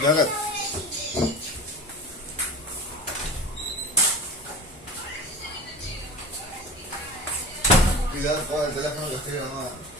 Cuidado con el teléfono que estoy grabando.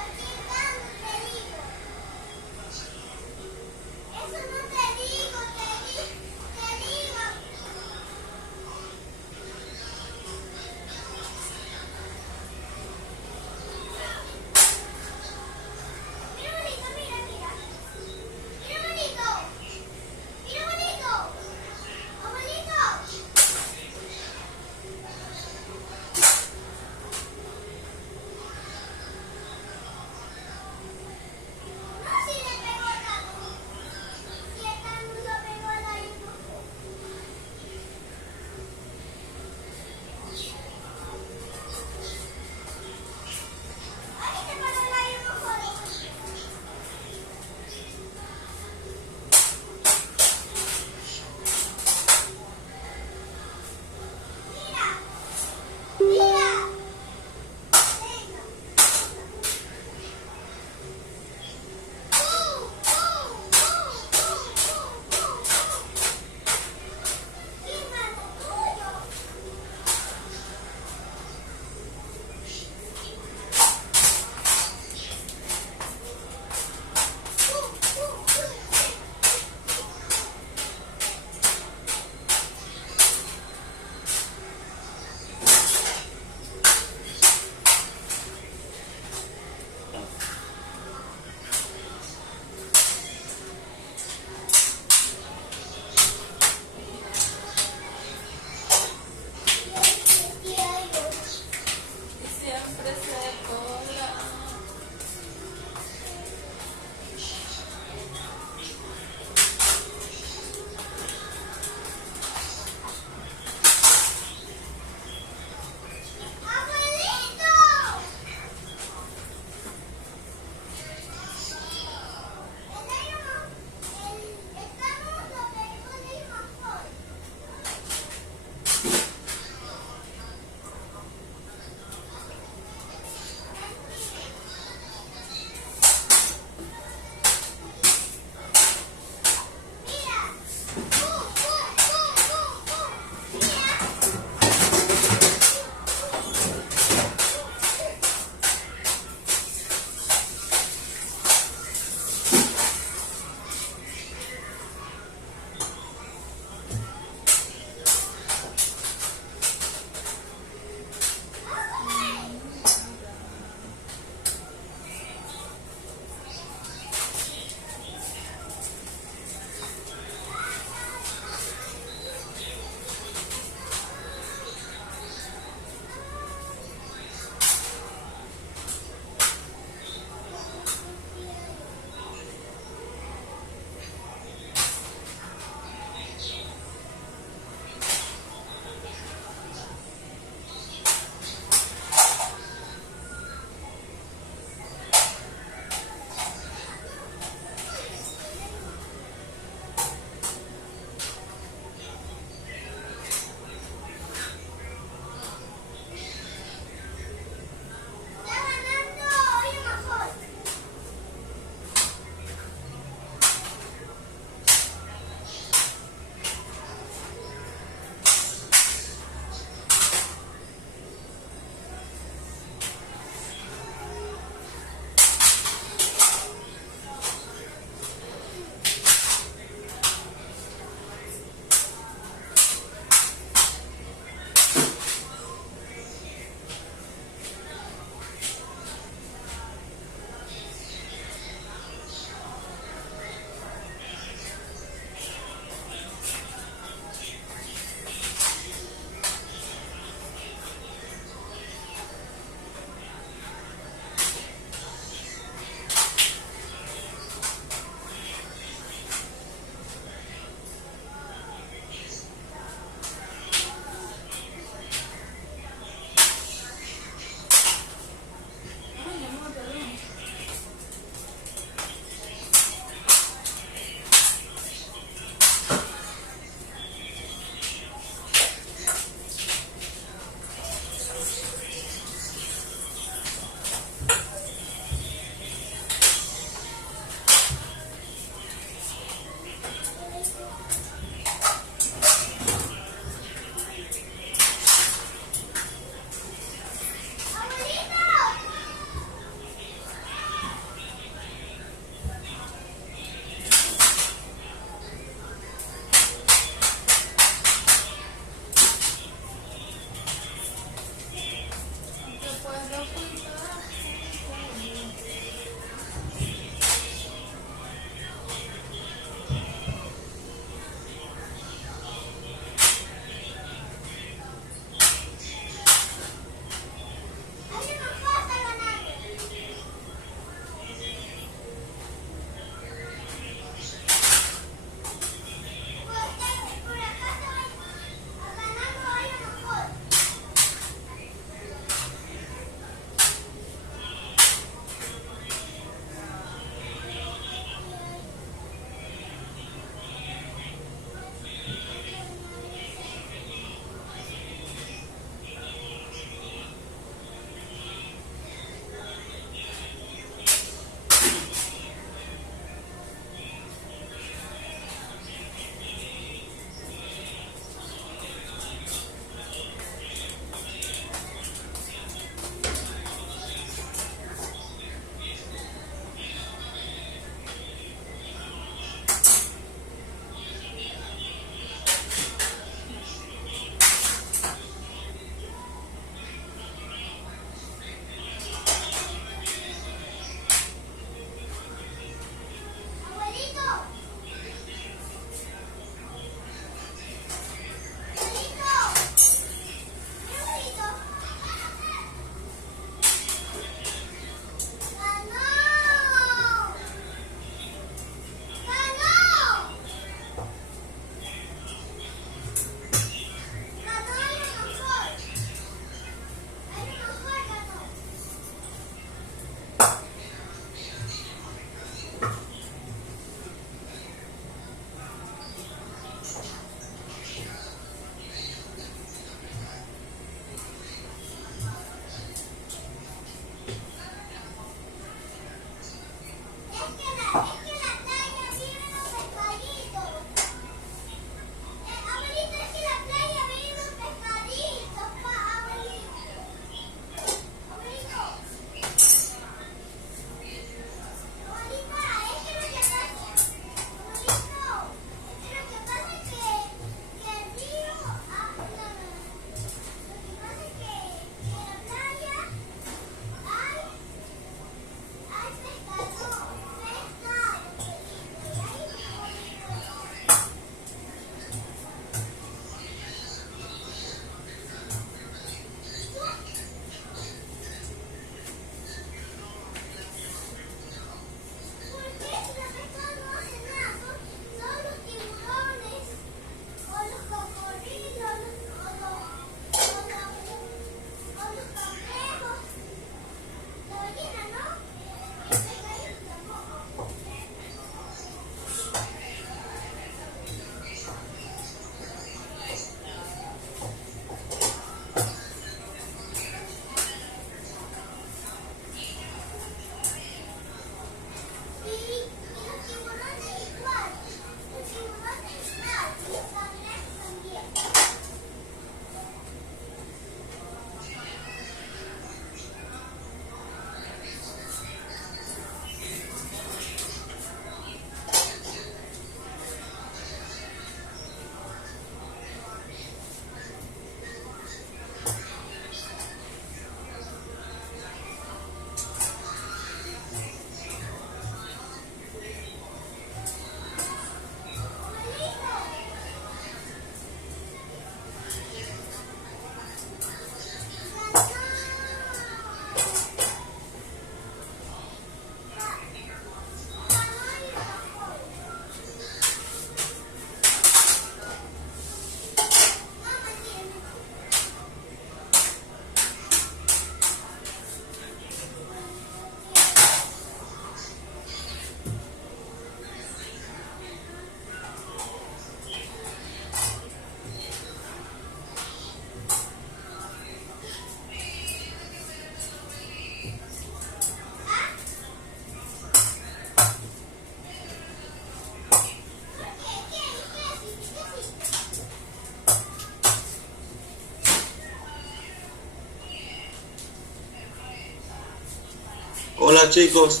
Hola chicos.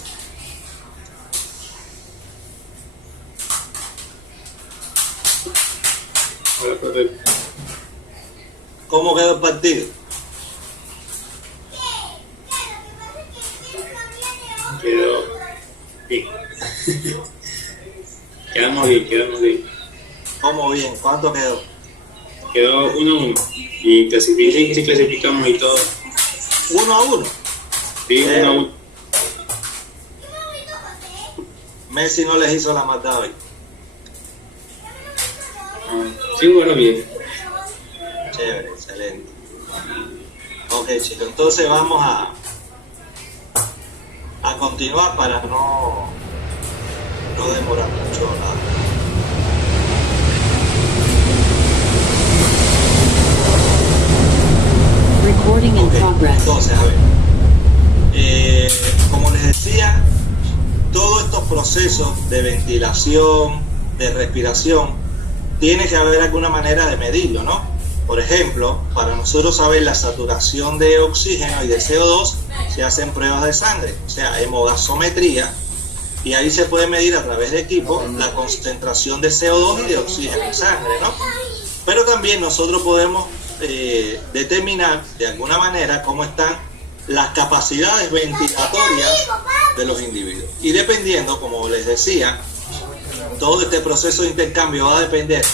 Hola, profe. ¿Cómo quedó el partido? Quedó bien. Quedamos bien. ¿Cómo bien? ¿Cuánto quedó? Quedó 1-1. Y sí clasificamos y todo. 1-1. Sí, 1-1. Messi no les hizo la maldad hoy. Sí, bueno, bien. Chévere, excelente. Ok chicos, entonces vamos a continuar para no demorar mucho la... Recording in progress. Entonces, a ver, como les decía, todos estos procesos de ventilación, de respiración, tiene que haber alguna manera de medirlo, ¿no? Por ejemplo, para nosotros saber la saturación de oxígeno y de CO2, se hacen pruebas de sangre, o sea, hemogasometría, y ahí se puede medir a través de equipo la concentración de CO2 y de oxígeno en sangre, ¿no? Pero también nosotros podemos determinar de alguna manera cómo están las capacidades ventilatorias de los individuos. Y dependiendo, como les decía, todo este proceso de intercambio va a depender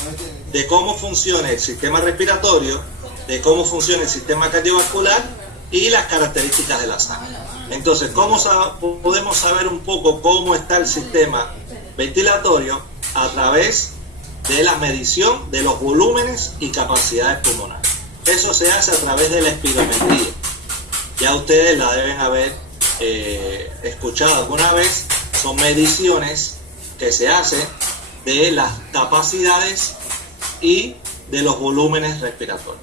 de cómo funciona el sistema respiratorio, de cómo funciona el sistema cardiovascular y las características de la sangre. Entonces, ¿cómo podemos saber un poco cómo está el sistema ventilatorio? A través de la medición de los volúmenes y capacidades pulmonares. Eso se hace a través de la espirometría. Ya ustedes la deben haber escuchado alguna vez. Son mediciones que se hacen de las capacidades y de los volúmenes respiratorios.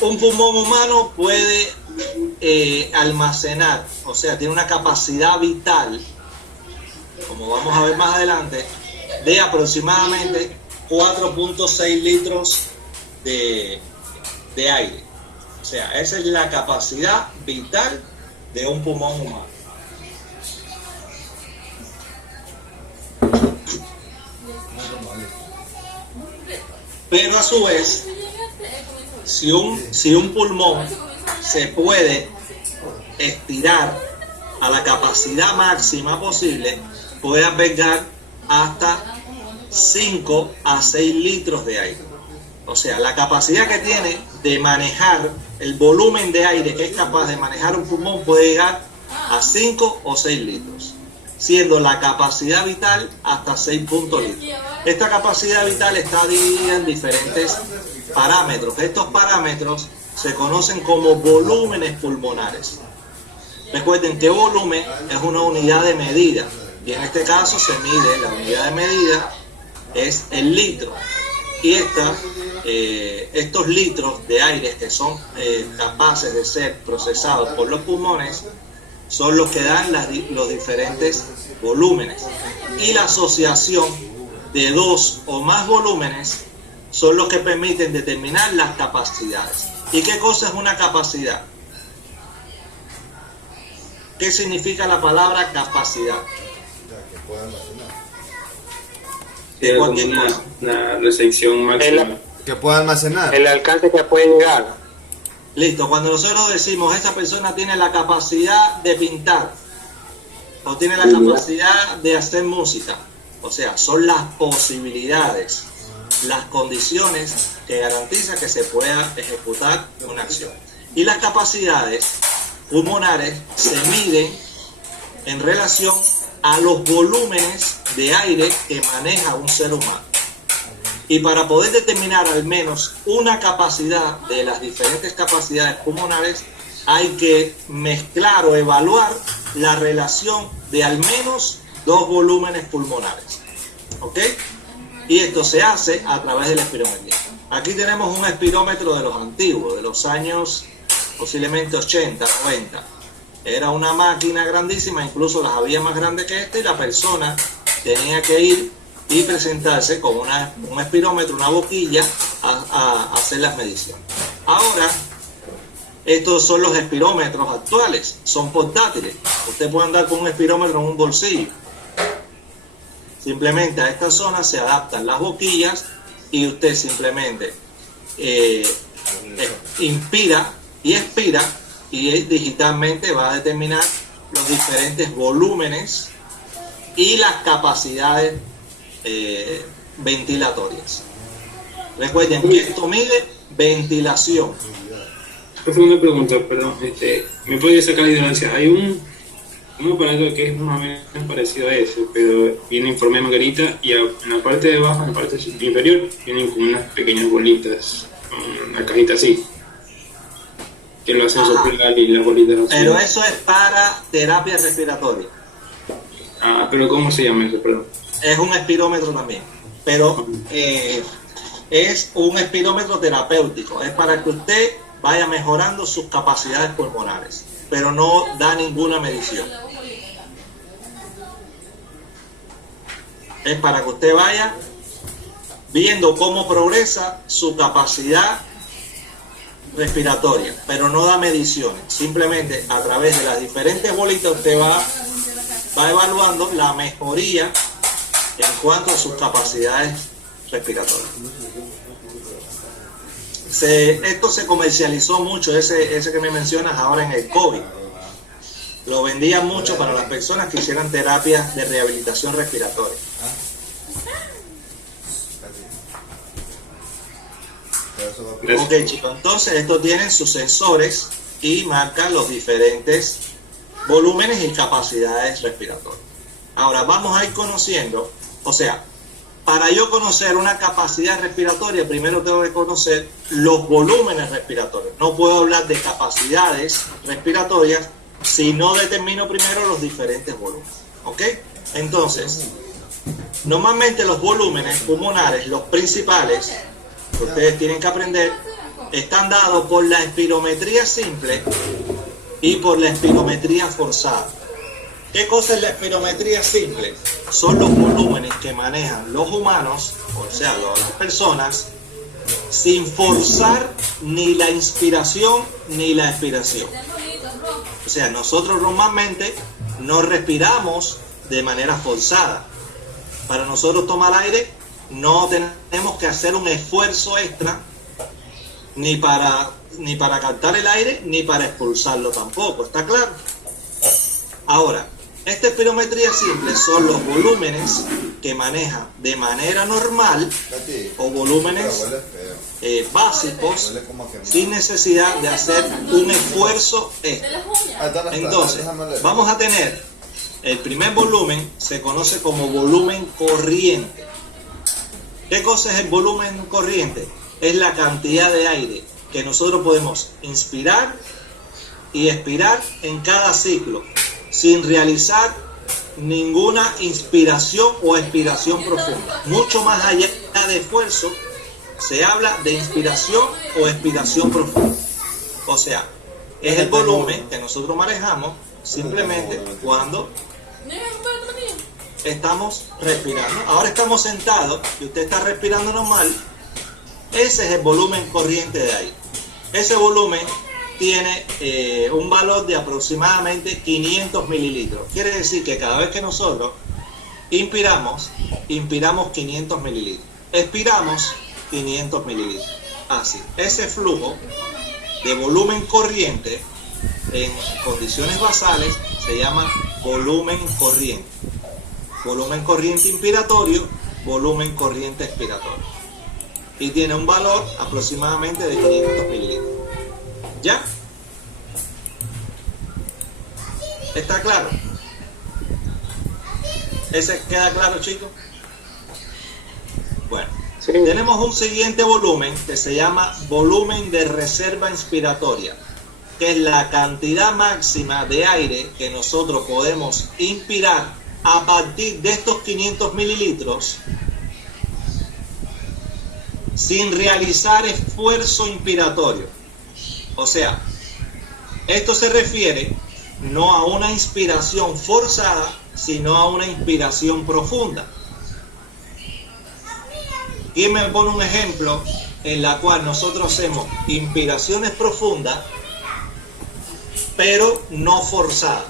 un pulmón humano puede almacenar, o sea, tiene una capacidad vital, como vamos a ver más adelante, de aproximadamente 4.6 litros de aire. O sea, esa es la capacidad vital de un pulmón humano. Pero a su vez, si un pulmón se puede estirar a la capacidad máxima posible, puede albergar hasta 5 a 6 litros de aire. O sea, la capacidad que tiene de manejar el volumen de aire que es capaz de manejar un pulmón puede llegar a 5 o 6 litros, siendo la capacidad vital hasta 6 litros. Esta capacidad vital está dividida en diferentes parámetros. Estos parámetros se conocen como volúmenes pulmonares. Recuerden que volumen es una unidad de medida y en este caso se mide, la unidad de medida es el litro. Y estos litros de aire que son capaces de ser procesados por los pulmones son los que dan los diferentes volúmenes. Y la asociación de dos o más volúmenes son los que permiten determinar las capacidades. ¿Y qué cosa es una capacidad? ¿Qué significa la palabra capacidad? Que pueda almacenar. De cualquier cosa. La recepción máxima. Que pueda almacenar. El alcance que puede llegar. Listo, cuando nosotros decimos esa persona tiene la capacidad de pintar o tiene la capacidad de hacer música, o sea, son las posibilidades, las condiciones que garantizan que se pueda ejecutar una acción. Y las capacidades pulmonares se miden en relación a los volúmenes de aire que maneja un ser humano. Y para poder determinar al menos una capacidad de las diferentes capacidades pulmonares, hay que mezclar o evaluar la relación de al menos dos volúmenes pulmonares. ¿Ok? Y esto se hace a través de la espirometría. Aquí tenemos un espirómetro de los antiguos, de los años posiblemente 80, 90. Era una máquina grandísima, incluso las había más grandes que esta, y la persona tenía que ir y presentarse con un espirómetro, una boquilla, a hacer las mediciones. Ahora, estos son los espirómetros actuales, son portátiles. Usted puede andar con un espirómetro en un bolsillo. Simplemente a esta zona se adaptan las boquillas y usted simplemente inspira y expira y digitalmente va a determinar los diferentes volúmenes y las capacidades ventilatorias. Recuerden que esto mide ventilación. Una pregunta, perdón, me podría sacar de ignorancia. Hay un aparato que es más o menos parecido a eso, pero viene en forma de margarita y en la parte de abajo, en la parte inferior, vienen como unas pequeñas bolitas, una cajita así, que lo hacen soplar y las bolitas así. Pero eso es para terapia respiratoria. Ah, pero ¿cómo se llama eso? Perdón. Es un espirómetro también, pero es un espirómetro terapéutico, es para que usted vaya mejorando sus capacidades pulmonares, pero no da ninguna medición. Es para que usted vaya viendo cómo progresa su capacidad respiratoria, pero no da mediciones. Simplemente a través de las diferentes bolitas usted va evaluando la mejoría en cuanto a sus capacidades respiratorias. Esto se comercializó mucho, ese que me mencionas ahora en el COVID. Lo vendían mucho para las personas que hicieran terapias de rehabilitación respiratoria. Ok, chicos, entonces esto tiene sus sensores y marcan los diferentes volúmenes y capacidades respiratorias. Ahora vamos a ir conociendo, o sea, para yo conocer una capacidad respiratoria, primero tengo que conocer los volúmenes respiratorios. No puedo hablar de capacidades respiratorias si no determino primero los diferentes volúmenes. ¿Ok? Entonces, normalmente los volúmenes pulmonares, los principales, que ustedes tienen que aprender, están dados por la espirometría simple y por la espirometría forzada. ¿Qué cosa es la espirometría simple? Son los volúmenes que manejan los humanos, o sea, las personas, sin forzar ni la inspiración ni la expiración. O sea, nosotros normalmente no respiramos de manera forzada. Para nosotros tomar aire no tenemos que hacer un esfuerzo extra ni para captar el aire ni para expulsarlo tampoco, ¿está claro? Ahora, esta espirometría simple son los volúmenes que maneja de manera normal o volúmenes básicos sin necesidad de hacer un esfuerzo extra. Entonces, vamos a tener el primer volumen, se conoce como volumen corriente. ¿Qué cosa es el volumen corriente? Es la cantidad de aire que nosotros podemos inspirar y expirar en cada ciclo, sin realizar ninguna inspiración o expiración profunda. Mucho más allá de esfuerzo, se habla de inspiración o expiración profunda. O sea, es el volumen que nosotros manejamos simplemente cuando estamos respirando. Ahora estamos sentados y usted está respirando normal. Ese es el volumen corriente de aire. Ese volumen tiene un valor de aproximadamente 500 mililitros. Quiere decir que cada vez que nosotros inspiramos 500 mililitros. Expiramos 500 mililitros. Así. Ese flujo de volumen corriente en condiciones basales se llama volumen corriente. Volumen corriente inspiratorio, volumen corriente expiratorio. Y tiene un valor aproximadamente de 500 mililitros. ¿Ya? ¿Está claro? ¿Ese queda claro, chicos? Bueno, sí. Tenemos un siguiente volumen que se llama volumen de reserva inspiratoria, que es la cantidad máxima de aire que nosotros podemos inspirar a partir de estos 500 mililitros sin realizar esfuerzo inspiratorio. O sea, esto se refiere no a una inspiración forzada, sino a una inspiración profunda. Y me pone un ejemplo en la cual nosotros hacemos inspiraciones profundas, pero no forzadas.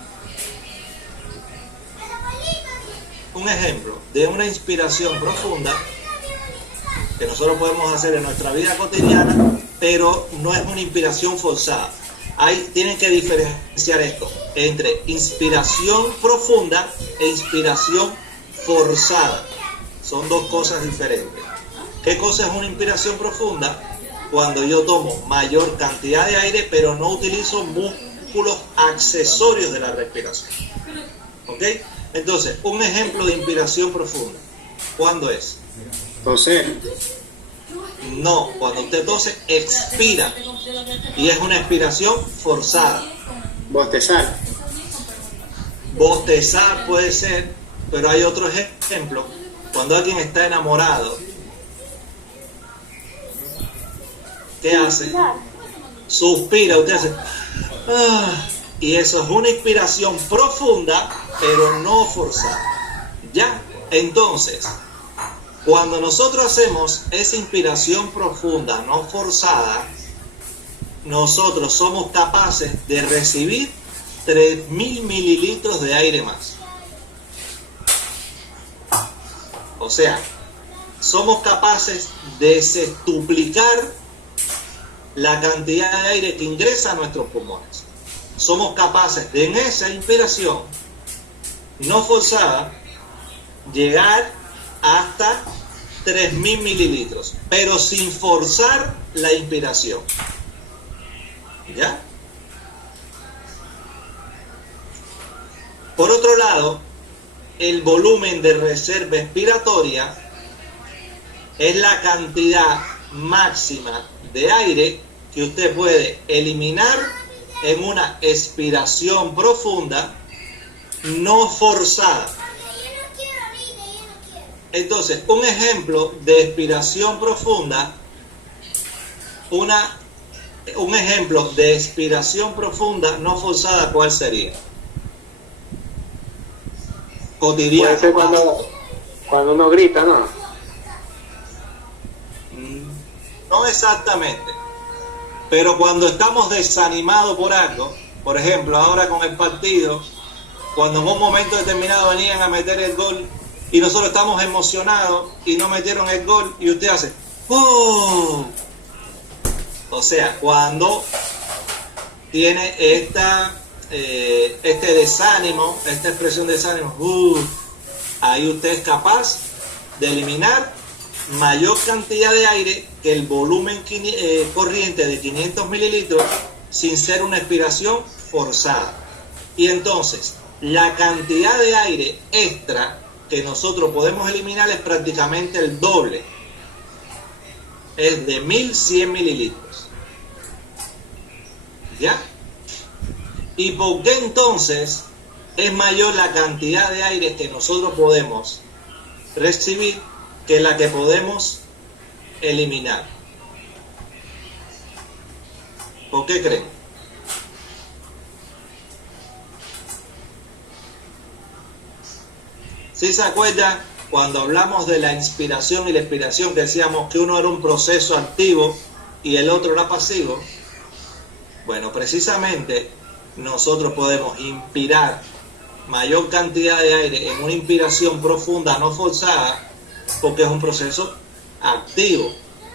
Un ejemplo de una inspiración profunda que nosotros podemos hacer en nuestra vida cotidiana, pero no es una inspiración forzada. Tienen que diferenciar esto entre inspiración profunda e inspiración forzada. Son dos cosas diferentes. ¿Qué cosa es una inspiración profunda? Cuando yo tomo mayor cantidad de aire, pero no utilizo músculos accesorios de la respiración. ¿Ok? Entonces, un ejemplo de inspiración profunda, ¿cuándo es? Toser. No, cuando usted tose, expira. Y es una expiración forzada. Bostezar. Bostezar puede ser, pero hay otro ejemplo. Cuando alguien está enamorado, ¿qué hace? Suspira, usted hace... y eso es una inspiración profunda, pero no forzada. ¿Ya? Entonces, cuando nosotros hacemos esa inspiración profunda, no forzada, nosotros somos capaces de recibir 3.000 mililitros de aire más. O sea, somos capaces de sextuplicar la cantidad de aire que ingresa a nuestros pulmones. Somos capaces de, en esa inspiración no forzada, llegar hasta 3.000 mililitros, pero sin forzar la inspiración. ¿Ya? Por otro lado, el volumen de reserva expiratoria es la cantidad máxima de aire que usted puede eliminar en una expiración profunda no forzada. Entonces, un ejemplo de expiración profunda, una un ejemplo de expiración profunda no forzada, ¿cuál sería? Cotidiano. Puede ser cuando uno grita, ¿no? No exactamente, pero cuando estamos desanimados por algo, por ejemplo, ahora con el partido, cuando en un momento determinado venían a meter el gol y nosotros estamos emocionados y no metieron el gol y usted hace ¡oh! O sea, cuando tiene este desánimo, esta expresión de desánimo, ahí usted es capaz de eliminar mayor cantidad de aire que el volumen corriente de 500 mililitros sin ser una expiración forzada. Y entonces, la cantidad de aire extra que nosotros podemos eliminar es prácticamente el doble. Es de 1100 mililitros. ¿Ya? ¿Y por qué entonces es mayor la cantidad de aire que nosotros podemos recibir que la que podemos eliminar? ¿Por qué creen? ¿Sí se acuerdan cuando hablamos de la inspiración y la expiración, que decíamos que uno era un proceso activo y el otro era pasivo? Bueno, precisamente nosotros podemos inspirar mayor cantidad de aire en una inspiración profunda no forzada porque es un proceso activo.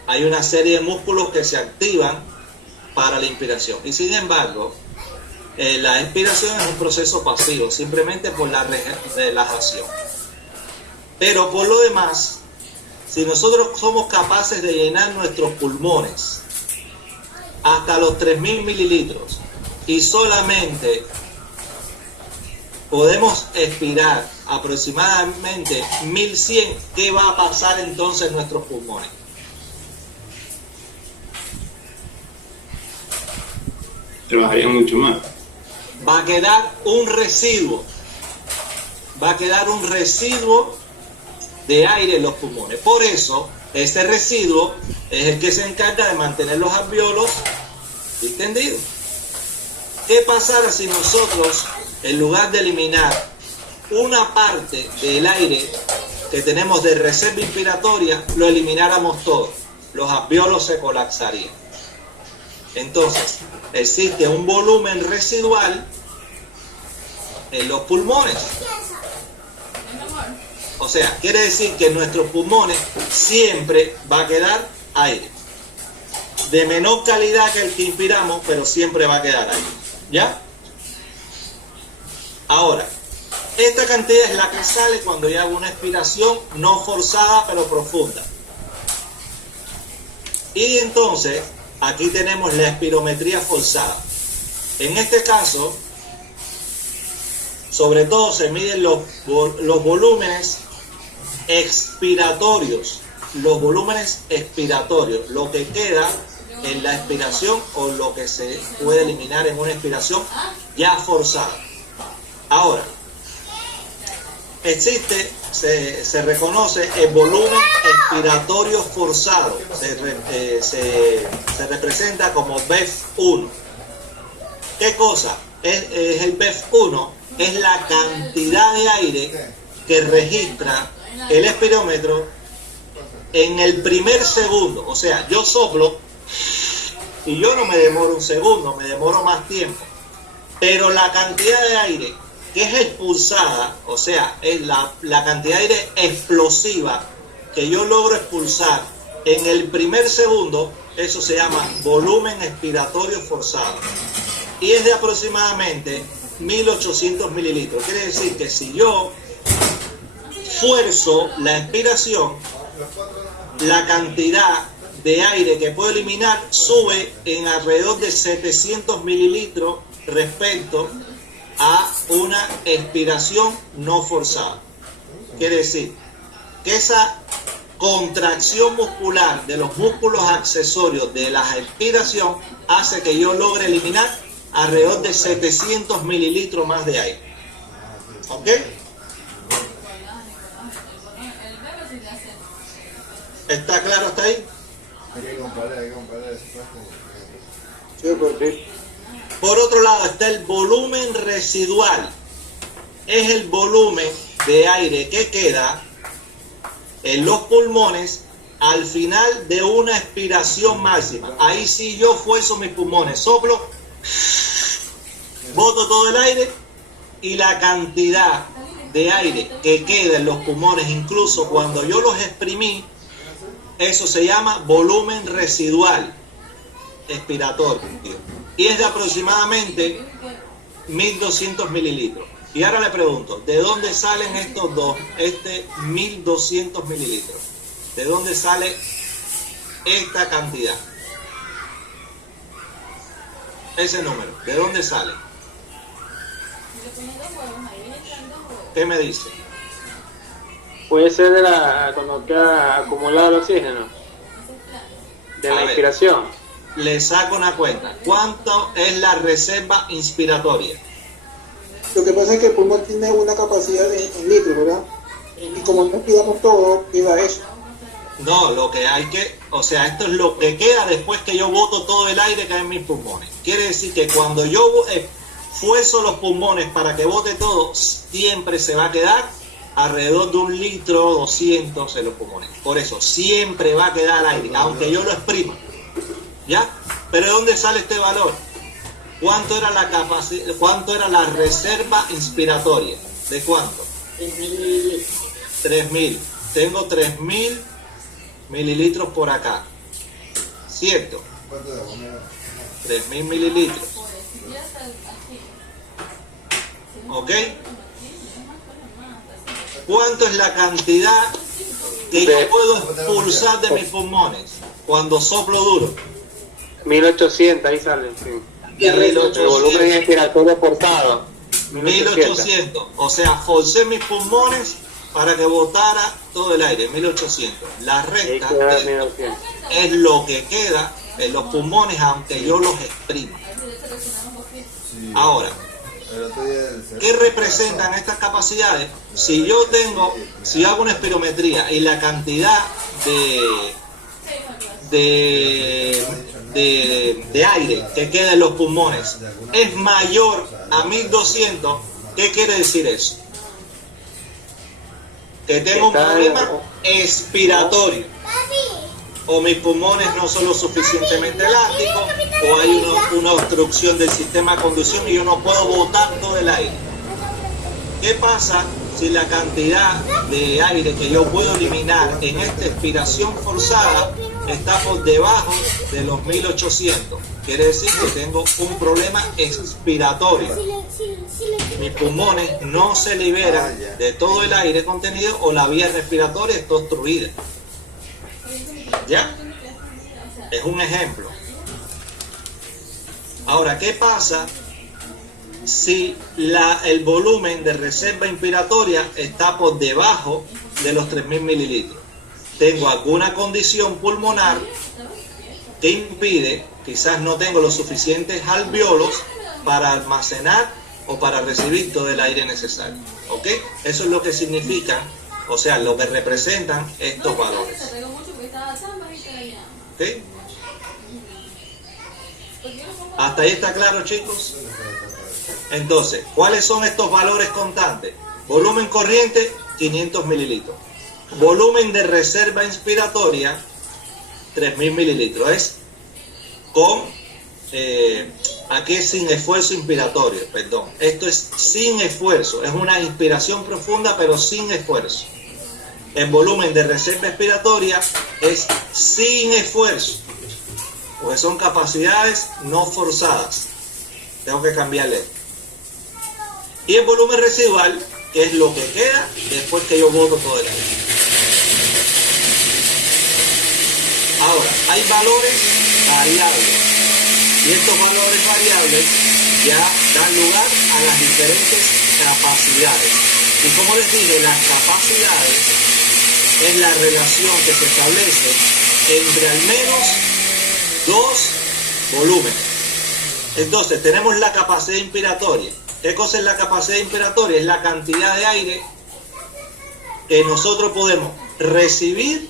Hay una serie de músculos que se activan para la inspiración y sin embargo la expiración es un proceso pasivo, simplemente por la relajación. Pero por lo demás, si nosotros somos capaces de llenar nuestros pulmones hasta los 3000 mililitros y solamente podemos expirar aproximadamente 1100, ¿qué va a pasar entonces en nuestros pulmones? Trabajaría mucho más. Va a quedar un residuo. Va a quedar un residuo de aire en los pulmones. Por eso, ese residuo es el que se encarga de mantener los alvéolos distendidos. ¿Qué pasará si nosotros, en lugar de eliminar una parte del aire que tenemos de reserva inspiratoria, lo elimináramos todo? Los alvéolos se colapsarían. Entonces, existe un volumen residual en los pulmones. O sea, quiere decir que en nuestros pulmones siempre va a quedar aire. De menor calidad que el que inspiramos, pero siempre va a quedar aire. ¿Ya? Ahora, esta cantidad es la que sale cuando yo hago una expiración no forzada, pero profunda. Y entonces, aquí tenemos la espirometría forzada. En este caso, sobre todo se miden los volúmenes expiratorios, lo que queda en la expiración o lo que se puede eliminar en una expiración ya forzada. Ahora, se reconoce el volumen expiratorio forzado, se representa como BEF1. ¿Qué cosa es el BEF1? Es la cantidad de aire que registra el espirómetro en el primer segundo. O sea, yo soplo y yo no me demoro un segundo, me demoro más tiempo. Pero la cantidad de aire que es expulsada, o sea, es la cantidad de aire explosiva que yo logro expulsar en el primer segundo, eso se llama volumen expiratorio forzado. Y es de aproximadamente 1800 mililitros. Quiere decir que si yo fuerzo la expiración, la cantidad de aire que puedo eliminar sube en alrededor de 700 mililitros respecto a una expiración no forzada. Quiere decir que esa contracción muscular de los músculos accesorios de la expiración hace que yo logre eliminar alrededor de 700 mililitros más de aire. ¿Ok? ¿Está claro hasta ahí? Hay que comparar. Sí, pues. Por otro lado está el volumen residual. Es el volumen de aire que queda en los pulmones al final de una expiración máxima. Ahí sí yo fuerzo mis pulmones, soplo, boto todo el aire y la cantidad de aire que queda en los pulmones, incluso cuando yo los exprimí, eso se llama volumen residual expiratorio. Y es de aproximadamente 1200 mililitros. Y ahora le pregunto, ¿de dónde salen estos dos? 1200 mililitros. ¿De dónde sale esta cantidad? Ese número, ¿de dónde sale? ¿Qué me dice? Puede ser de cuando queda acumulado el oxígeno. De la inspiración. Le saco una cuenta. ¿Cuánto es la reserva inspiratoria? Lo que pasa es que el pulmón tiene una capacidad en litros, ¿verdad? Y como no expiramos todo, queda eso. No, lo que hay que, o sea, esto es lo que queda después que yo boto todo el aire que hay en mis pulmones. Quiere decir que cuando yo fuerzo los pulmones para que bote todo, siempre se va a quedar alrededor de 1 litro 200 en los pulmones. Por eso, siempre va a quedar aire, aunque yo lo exprima. ¿Ya? Pero ¿de dónde sale este valor? ¿Cuánto era la capacidad, cuánto era la reserva inspiratoria? ¿De cuánto? 3000. Tengo 3000 mililitros por acá. ¿Cierto? 3000 mililitros. ¿Ok? ¿Cuánto es la cantidad que yo puedo expulsar de mis pulmones cuando soplo duro? 1800, ahí sale, sí. El volumen expiratorio forzado. 1800. O sea, forcé mis pulmones para que botara todo el aire, 1800. La recta es lo que queda en los pulmones aunque yo los exprima. Ahora, ¿qué representan estas capacidades? Si yo hago una espirometría y la cantidad de aire que queda en los pulmones es mayor a 1200, ¿qué quiere decir eso? Que tengo un problema expiratorio, o mis pulmones no son lo suficientemente elásticos, o hay una obstrucción del sistema de conducción y yo no puedo botar todo el aire. ¿Qué pasa si la cantidad de aire que yo puedo eliminar en esta expiración forzada está por debajo de los 1800? Quiere decir que tengo un problema expiratorio. Mis pulmones no se liberan de todo el aire contenido o la vía respiratoria está obstruida. ¿Ya? Es un ejemplo. Ahora, ¿qué pasa si el volumen de reserva inspiratoria está por debajo de los 3000 mililitros? Tengo alguna condición pulmonar que impide, quizás no tengo los suficientes alvéolos para almacenar o para recibir todo el aire necesario. ¿Ok? Eso es lo que significan, o sea, lo que representan estos valores. ¿Ok? ¿Hasta ahí está claro, chicos? Entonces, ¿cuáles son estos valores constantes? Volumen corriente, 500 mililitros. Volumen de reserva inspiratoria, 3000 mililitros. Es con, aquí es sin esfuerzo inspiratorio, perdón. Esto es sin esfuerzo, es una inspiración profunda pero sin esfuerzo. El volumen de reserva expiratoria es sin esfuerzo, porque son capacidades no forzadas. Tengo que cambiarle. Y el volumen residual, que es lo que queda después que yo boto todo el aire. Ahora, hay valores variables. Y estos valores variables ya dan lugar a las diferentes capacidades. Y como les dije, las capacidades es la relación que se establece entre al menos dos volúmenes. Entonces, tenemos la capacidad inspiratoria. ¿Qué cosa es la capacidad inspiratoria? Es la cantidad de aire que nosotros podemos recibir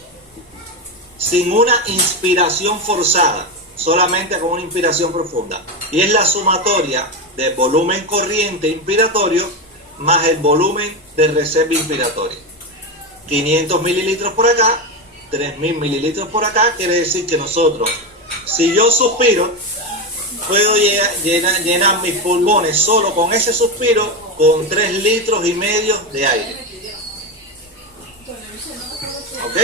sin una inspiración forzada. solamente con una inspiración profunda. Y es la sumatoria del volumen corriente inspiratorio más el volumen de reserva inspiratoria. 500 mililitros por acá, 3000 mililitros por acá, quiere decir que nosotros, si yo suspiro, puedo llenar mis pulmones solo con ese suspiro con 3 litros y medio de aire. ¿Ok?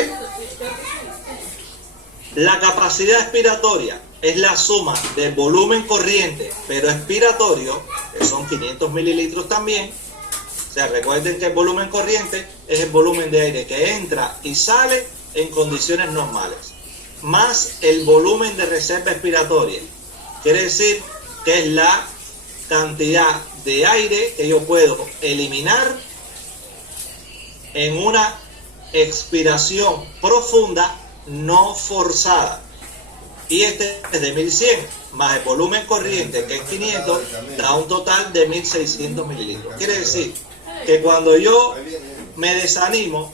La capacidad expiratoria es la suma del volumen corriente, pero expiratorio, que son 500 mililitros también. O sea, recuerden que el volumen corriente es el volumen de aire que entra y sale en condiciones normales, más el volumen de reserva expiratoria. Quiere decir que es la cantidad de aire que yo puedo eliminar en una expiración profunda no forzada. Y este es de 1100 más el volumen corriente, que es 500, da un total de 1600 mililitros. Quiere decir que cuando yo me desanimo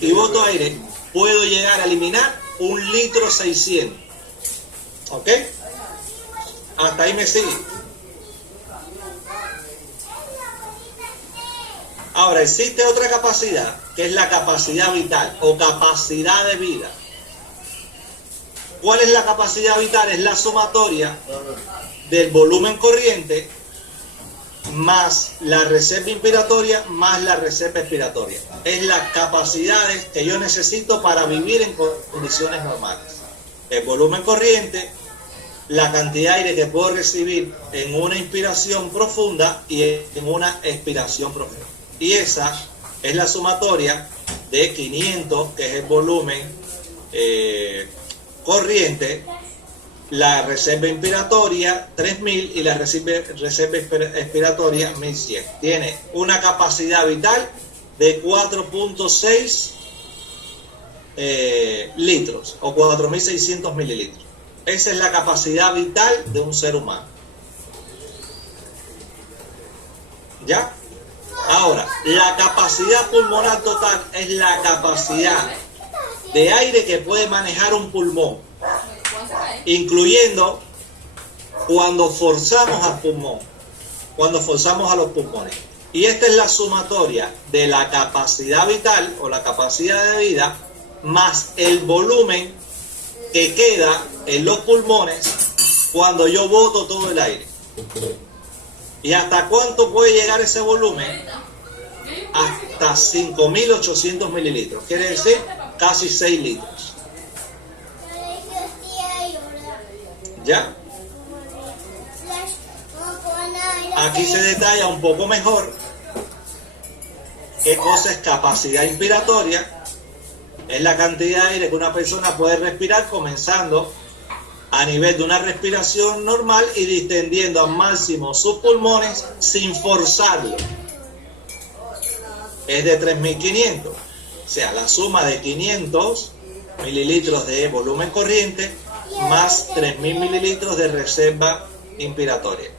y boto aire, puedo llegar a eliminar 1,6 litros. ¿Ok? Hasta ahí me sigue. Ahora, existe otra capacidad, que es la capacidad vital o capacidad de vida. ¿Cuál es la capacidad vital? Es la sumatoria del volumen corriente más la reserva inspiratoria más la reserva expiratoria. Es las capacidades que yo necesito para vivir en condiciones normales. El volumen corriente, la cantidad de aire que puedo recibir en una inspiración profunda y en una expiración profunda. Y esa es la sumatoria de 500, que es el volumen corriente, la reserva inspiratoria 3000 y la reserva expiratoria 1100. Tiene una capacidad vital de 4.6 litros o 4600 mililitros. Esa es la capacidad vital de un ser humano. ¿Ya? Ahora, la capacidad pulmonar total es la capacidad de aire que puede manejar un pulmón, incluyendo cuando forzamos al pulmón, cuando forzamos a los pulmones. Y esta es la sumatoria de la capacidad vital o la capacidad de vida más el volumen que queda en los pulmones cuando yo boto todo el aire. ¿Y hasta cuánto puede llegar ese volumen? Hasta 5.800 mililitros, quiere decir casi 6 litros. ¿Ya? Aquí se detalla un poco mejor qué cosa es capacidad inspiratoria. Es la cantidad de aire que una persona puede respirar comenzando a nivel de una respiración normal y distendiendo al máximo sus pulmones sin forzarlo. Es de 3500. O sea, la suma de 500 mililitros de volumen corriente más 3000 mililitros de reserva inspiratoria.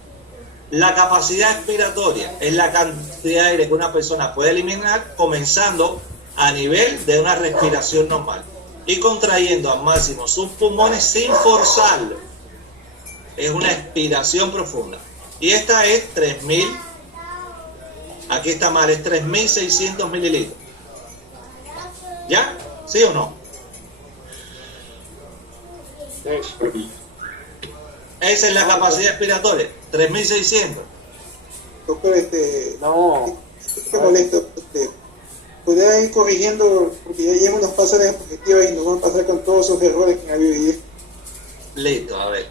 La capacidad expiratoria es la cantidad de aire que una persona puede eliminar comenzando a nivel de una respiración normal y contrayendo al máximo sus pulmones sin forzarlo. Es una expiración profunda. Y esta es 3000, aquí está mal, es 3600 mililitros. ¿Ya? ¿Sí o no? Esa es la capacidad expiratoria, 3600. Doctor, No. qué molesto. Podría ir corrigiendo, porque ya llevo unos pasos de diapositiva y nos van a pasar con todos esos errores que me había vivido. Listo, a ver.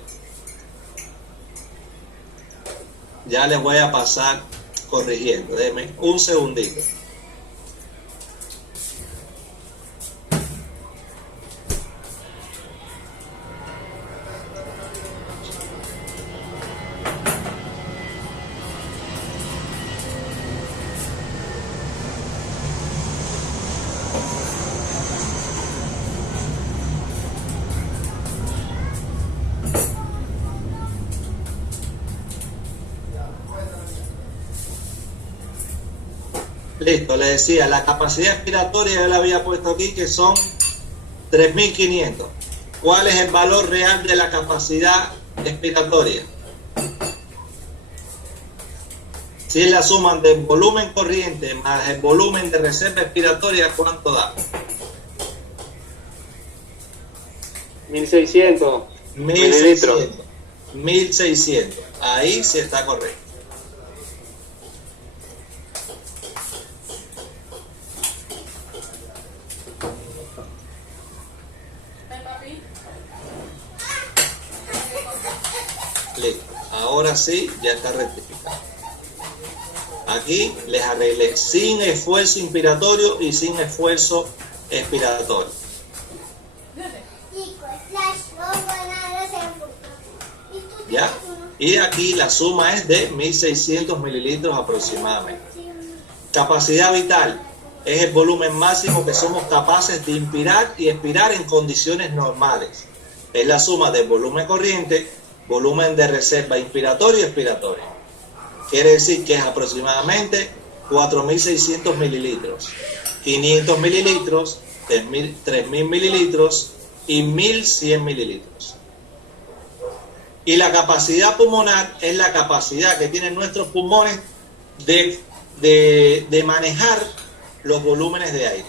Ya les voy a pasar corrigiendo. Denme un segundito. Listo, le decía, la capacidad expiratoria yo la había puesto aquí que son 3500. ¿Cuál es el valor real de la capacidad expiratoria? Si es la suma del volumen corriente más el volumen de reserva expiratoria, ¿cuánto da? 1600 mililitros. 1600. 1600. Ahí sí está correcto. Listo. Ahora sí, ya está rectificado. Aquí les arreglé sin esfuerzo inspiratorio y sin esfuerzo expiratorio. ¿Ya? Y aquí la suma es de 1600 mililitros aproximadamente. Capacidad vital es el volumen máximo que somos capaces de inspirar y expirar en condiciones normales. Es la suma del volumen corriente, volumen de reserva inspiratorio y expiratorio. Quiere decir que es aproximadamente 4.600 mililitros, 500 mililitros, 3.000 mililitros y 1.100 mililitros. Y la capacidad pulmonar es la capacidad que tienen nuestros pulmones de manejar los volúmenes de aire.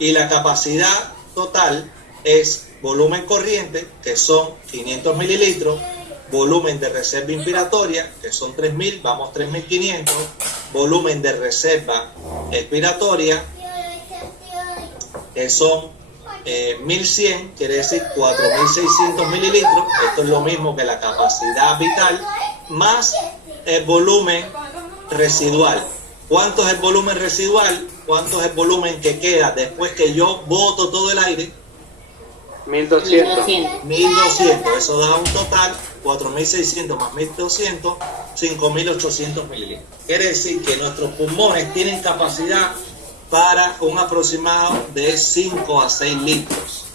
Y la capacidad total es volumen corriente, que son 500 mililitros, volumen de reserva inspiratoria, que son 3.000, vamos 3.500, volumen de reserva expiratoria, que son 1.100, quiere decir 4.600 mililitros. Esto es lo mismo que la capacidad vital, más el volumen residual. ¿Cuánto es el volumen residual? ¿Cuánto es el volumen que queda después que yo boto todo el aire? 1200. 1.200, eso da un total, 4.600 más 1.200, 5.800 mililitros. Quiere decir que nuestros pulmones tienen capacidad para un aproximado de 5 a 6 litros.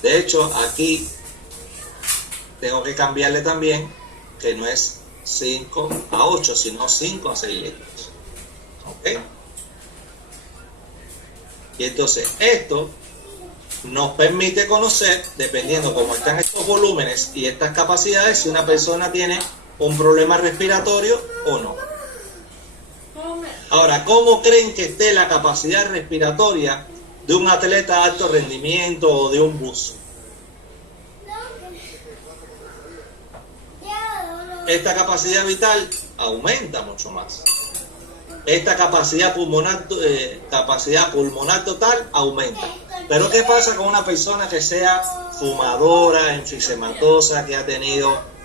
De hecho, aquí tengo que cambiarle también, que no es 5 a 8, sino 5 a 6 litros. ¿Ok? Y entonces esto nos permite conocer, dependiendo cómo están estos volúmenes y estas capacidades, si una persona tiene un problema respiratorio o no. Ahora, ¿cómo creen que esté la capacidad respiratoria de un atleta de alto rendimiento o de un buzo? Esta capacidad vital aumenta mucho más. Esta capacidad pulmonar total aumenta. Pero ¿qué pasa con una persona que sea fumadora, enfisematosa, que ha tenido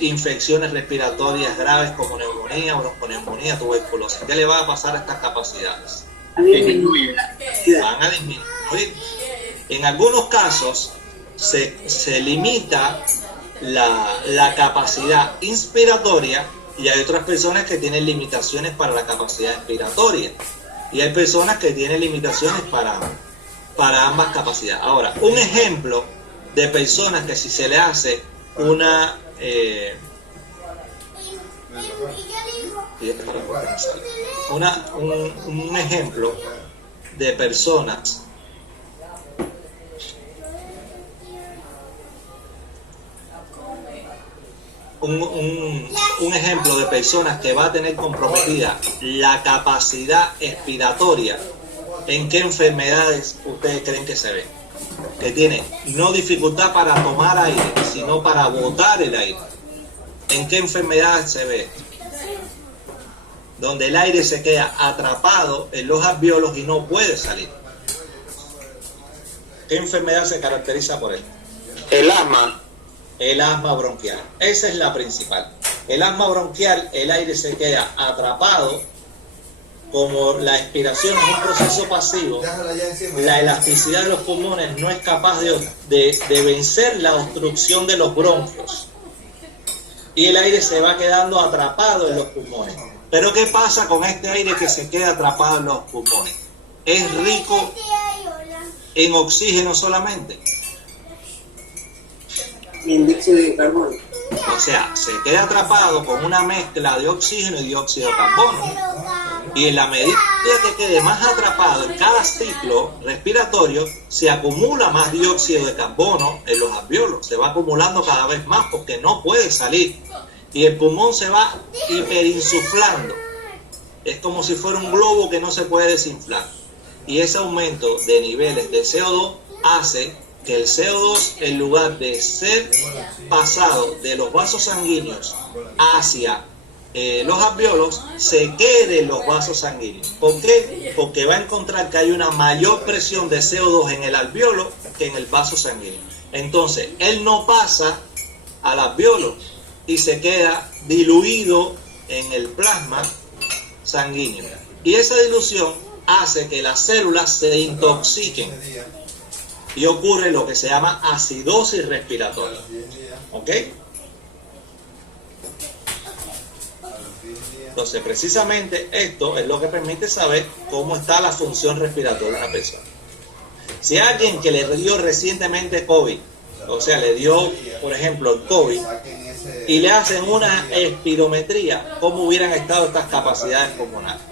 infecciones respiratorias graves como neumonía, bronconeumonía, tuberculosis? ¿Qué le va a pasar a estas capacidades? Van a disminuir. En algunos casos se limita la capacidad inspiratoria, y hay otras personas que tienen limitaciones para la capacidad expiratoria, y hay personas que tienen limitaciones para ambas capacidades. Ahora, un ejemplo de personas que si se le hace un ejemplo de personas un ejemplo de personas que va a tener comprometida la capacidad expiratoria, ¿en qué enfermedades ustedes creen que se ve? Que tiene no dificultad para tomar aire, sino para botar el aire. ¿En qué enfermedad se ve? Donde el aire se queda atrapado en los alvéolos y no puede salir. ¿Qué enfermedad se caracteriza por él? El asma. El asma bronquial. Esa es la principal. El asma bronquial, el aire se queda atrapado. Como la expiración es un proceso pasivo, la elasticidad de los pulmones no es capaz de vencer la obstrucción de los bronquios. Y el aire se va quedando atrapado en los pulmones. Pero ¿qué pasa con este aire que se queda atrapado en los pulmones? Es rico en oxígeno solamente. En dióxido de carbono. O sea, se queda atrapado con una mezcla de oxígeno y dióxido de carbono. Y en la medida que quede más atrapado en cada ciclo respiratorio, se acumula más dióxido de carbono en los alvéolos. Se va acumulando cada vez más porque no puede salir. Y el pulmón se va hiperinsuflando. Es como si fuera un globo que no se puede desinflar. Y ese aumento de niveles de CO2 hace que el CO2, en lugar de ser pasado de los vasos sanguíneos hacia los alvéolos, se quede en los vasos sanguíneos. ¿Por qué? Porque va a encontrar que hay una mayor presión de CO2 en el alvéolo que en el vaso sanguíneo. Entonces, él no pasa al alvéolo y se queda diluido en el plasma sanguíneo. Y esa dilución hace que las células se intoxiquen y ocurre lo que se llama acidosis respiratoria. ¿Ok? Entonces, precisamente esto es lo que permite saber cómo está la función respiratoria de una persona. Si alguien que le dio recientemente COVID, o sea, le dio, por ejemplo, el COVID, y le hacen una espirometría, ¿cómo hubieran estado estas capacidades pulmonares?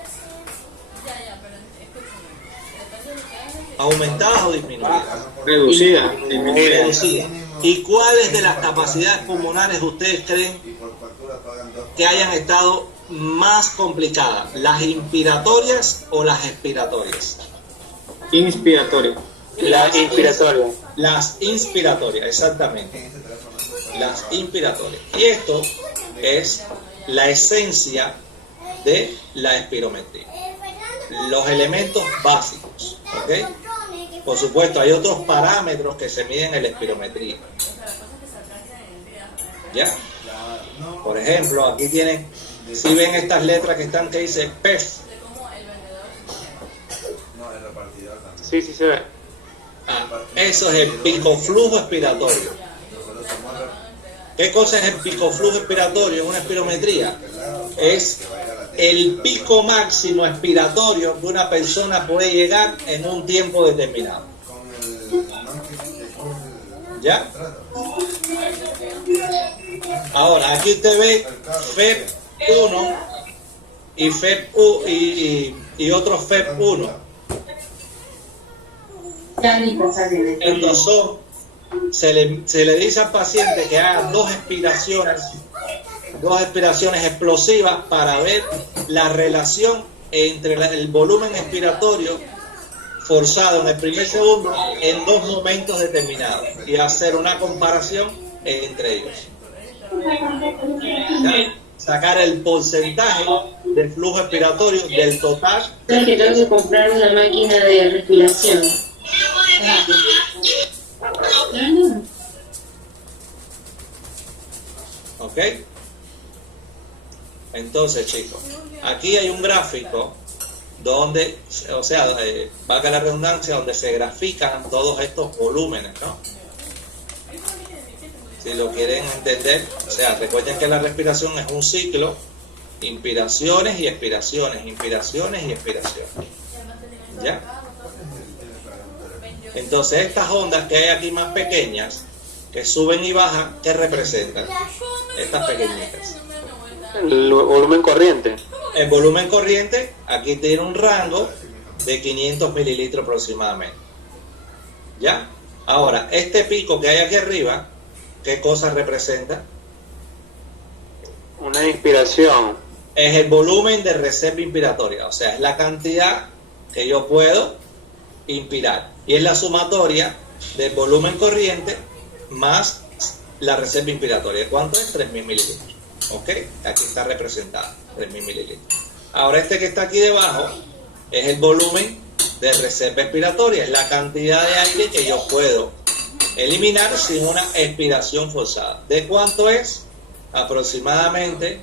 ¿Aumentadas o disminuidas? Reducida. Reducidas. ¿Y cuáles de las capacidades pulmonares ustedes creen que hayan estado más complicadas? ¿Las inspiratorias o las expiratorias? Inspiratoria. La inspiratoria. Las inspiratorias, exactamente. Las inspiratorias. Y esto es la esencia de la espirometría. Los elementos básicos, ¿ok? Por supuesto, hay otros parámetros que se miden en la espirometría. ¿Ya? Por ejemplo, aquí tienen, si ven estas letras que están que dice PEF. Sí, sí se ve. Eso es el picoflujo expiratorio. ¿Qué cosa es el picoflujo expiratorio en una espirometría? Es el pico máximo expiratorio que una persona puede llegar en un tiempo determinado. ¿Ya? Ahora, aquí usted ve FEP 1 y FEP y otro FEP 1. Estos son, se le dice al paciente que haga dos expiraciones explosivas para ver la relación entre el volumen expiratorio forzado en el primer segundo en dos momentos determinados y hacer una comparación entre ellos. ¿Ya? Sacar el porcentaje del flujo expiratorio del total. Es que tengo que comprar una máquina de respiración. ¿Ok? Entonces, chicos, aquí hay un gráfico donde, o sea, valga la redundancia, donde se grafican todos estos volúmenes, ¿no? Si lo quieren entender, o sea, recuerden que la respiración es un ciclo, inspiraciones y expiraciones, inspiraciones y expiraciones. ¿Ya? Entonces, estas ondas que hay aquí más pequeñas, que suben y bajan, ¿qué representan? Estas pequeñitas. El volumen corriente. El volumen corriente aquí tiene un rango de 500 mililitros aproximadamente. ¿Ya? Ahora, este pico que hay aquí arriba, ¿qué cosa representa? Una inspiración. Es el volumen de reserva inspiratoria, o sea, es la cantidad que yo puedo inspirar. Y es la sumatoria del volumen corriente más la reserva inspiratoria. ¿Cuánto es? 3.000 mililitros. ¿Ok? Aquí está representada, 3.000 mililitros. Ahora este que está aquí debajo es el volumen de reserva expiratoria, es la cantidad de aire que yo puedo eliminar sin una expiración forzada. ¿De cuánto es? Aproximadamente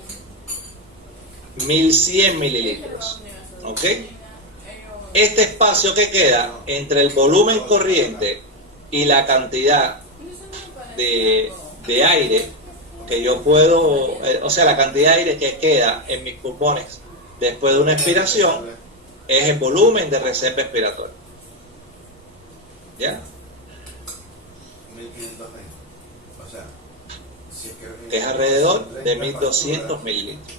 1.100 mililitros. ¿Ok? Este espacio que queda entre el volumen corriente y la cantidad de aire que yo puedo, o sea, la cantidad de aire que queda en mis pulmones después de una expiración, es el volumen de reserva expiratoria. ¿Ya? Que es alrededor de 1.200 mililitros.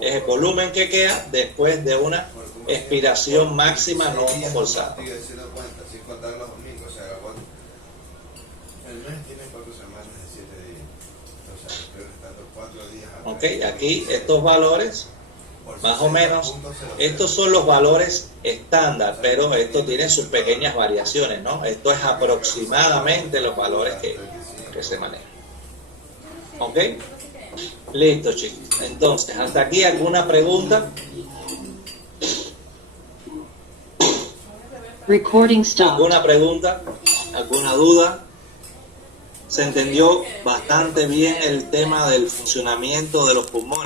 es el volumen que queda después de una expiración máxima no forzada. Sin contar los domingos, o sea, el mes tiene 4 semanas de 7 días. O sea, estoy restando 4 días. Ok, aquí estos valores, más o menos, estos son los valores estándar, pero esto tiene sus pequeñas variaciones, ¿no? Esto es aproximadamente los valores que se manejan. Ok, listo, chicos. Entonces, hasta aquí, ¿alguna pregunta? Recording stopped. ¿Alguna pregunta? ¿Alguna duda? Se entendió bastante bien el tema del funcionamiento de los pulmones.